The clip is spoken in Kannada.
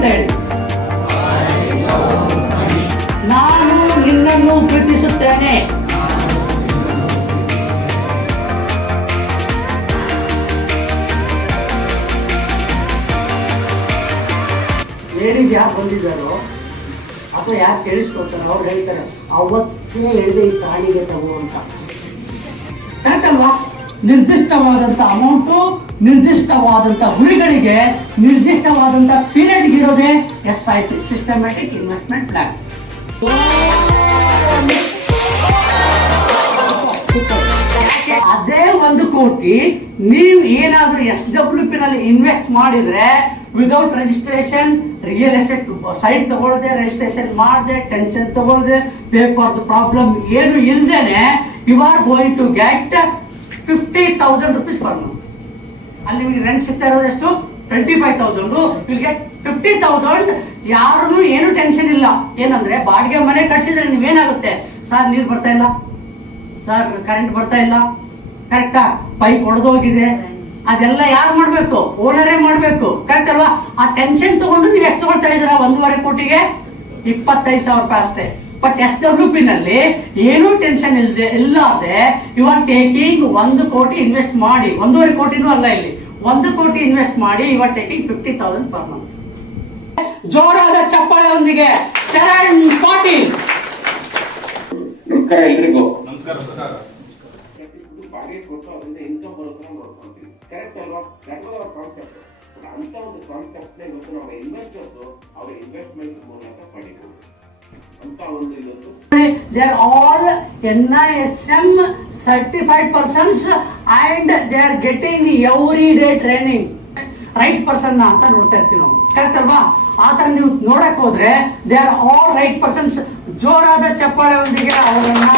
ಅಂತ ಹೇಳಿ. ನಾನು ನಿನ್ನನ್ನು ಪ್ರೀತಿಸುತ್ತೇನೆ. ಲೇಡೀಸ್ ಯಾರು ಬಂದಿದ್ದಾರೋ ಅಥವಾ ಯಾರು ಕೇಳಿಸ್ಕೊಳ್ತಾರೋ ಅವ್ರು ಹೇಳ್ತಾರೆ ಅವತ್ತೇ ಹೇಳಿದೆ ಈ ಪ್ರಾಣಿಗೆ ತಗೋ ಅಂತ. ಕರೆಕ್ಟ್ ಅಲ್ವಾ? ನಿರ್ದಿಷ್ಟವಾದಂಥ ಅಮೌಂಟು, ನಿರ್ದಿಷ್ಟವಾದಂಥ ಹುರಿಗಳಿಗೆ, ನಿರ್ದಿಷ್ಟವಾದಂಥ ಪೀರಿಯಡ್ಗೆ ಇರೋದೇ SIP, ಸಿಸ್ಟಮ್ಯಾಟಿಕ್ ಇನ್ವೆಸ್ಟ್ಮೆಂಟ್ ಪ್ಲಾನ್. ಅದೇ 1 ಕೋಟಿ ನೀವು ಏನಾದ್ರೂ SWP ನಲ್ಲಿ ಇನ್ವೆಸ್ಟ್ ಮಾಡಿದ್ರೆ without registration, real estate site ತಗೊಳ್ಳದೆ, ರಿಜಿಸ್ಟ್ರೇಷನ್ ಮಾಡದೆ, ಟೆನ್ಷನ್ ತಗೊಳ್ಳದೆ, ಪೇಪರ್ ಪ್ರಾಬ್ಲಮ್ ಏನು ಇಲ್ದೇನೆ you are going to get 50,000 rupees per month. ಅಲ್ಲಿ ನಿಮಗೆ ರೆಂಟ್ ಸಿಗ್ತಾ ಇರೋದು ಎಷ್ಟು? 25,000. Will get 50,000. ಯಾರು ಏನು ಟೆನ್ಷನ್ ಇಲ್ಲ. ಏನಂದ್ರೆ ಬಾಡಿಗೆ ಮನೆ ಕಟ್ಸಿದ್ರೆ ನೀವೇನಾಗುತ್ತೆ, ಸರ್ ನೀರು ಬರ್ತಾ ಇಲ್ಲ, ಸರ್ ಕರೆಂಟ್ ಬರ್ತಾ ಇಲ್ಲ, ಕರೆಕ್ಟಾ, ಪೈಪ್ ಒಡೆದೋಗಿದೆ, ಅದೆಲ್ಲ ಯಾರು ಮಾಡ್ಬೇಕು? ಓನರೇ ಮಾಡ್ಬೇಕು. ಕರೆಕ್ಟ್ ಅಲ್ವಾ? ಆ ಟೆನ್ಷನ್ ತಗೊಂಡು ನೀವು ಎಷ್ಟು ತಗೊಳ್ತಾ ಇದ್ದೀರಾ? 1.5 ಕೋಟಿಗೆ 25,000 ರೂಪಾಯಿ ಅಷ್ಟೇ. ಬಟ್ SWP ನಲ್ಲಿ ಏನೂ ಟೆನ್ಷನ್ ಇಲ್ಲದೆ ಯು ಆರ್ ಟೇಕಿಂಗ್ 1 ಕೋಟಿ ಇನ್ವೆಸ್ಟ್ ಮಾಡಿ, 1.5 ಕೋಟಿನೂ ಅಲ್ಲ, ಇಲ್ಲಿ 1 ಕೋಟಿ ಇನ್ವೆಸ್ಟ್ ಮಾಡಿ you are taking 50,000 per month. ಜೋರಾದ ಚಪ್ಪಾಳೆಯೊಂದಿಗೆ ಶರಣ್ ಪಾಟೀಲ್. ನಮಸ್ಕಾರ ಎಲ್ರಿಗೂ. ನಮಸ್ಕಾರ ಸರ್. ಬಾಡಿಗೆ ಕೊಟ್ಟು ಅದರಿಂದ ಇನ್ಕಮ್ ಬರೋದನ್ನ ನೋಡ್ಕೊಂತೀವಿ. ಕರೆಕ್ಟ್ ಅಲ್ವಾ? That was our concept. ಅಂತ ಒಂದು ಕಾನ್ಸೆಪ್ಟ್ ನ ಇವತ್ತು ನಾವು ಇನ್ವೆಸ್ಟರ್ಸ್ ಅವರ ಇನ್ವೆಸ್ಟ್ಮೆಂಟ್ ಮೂಲಕ ಪಡಿಬಹುದು ಅಂತ ಒಂದು ಇದೊಂದು. They are all NISM certified persons and they are getting everyday training. Right person ಅಂತ ನೋಡ್ತಾ ಇರ್ತೀವಿ ನಾವು. ಕರೆಕ್ಟ್ ಅಲ್ವಾ? ಆತರ ನೀವು ನೋಡಕ್ ಹೋದ್ರೆ they are all right persons. ಜೋರಾದ ಚಪ್ಪಾಳೆಯೊಂದಿಗೆ ಅವರನ್ನ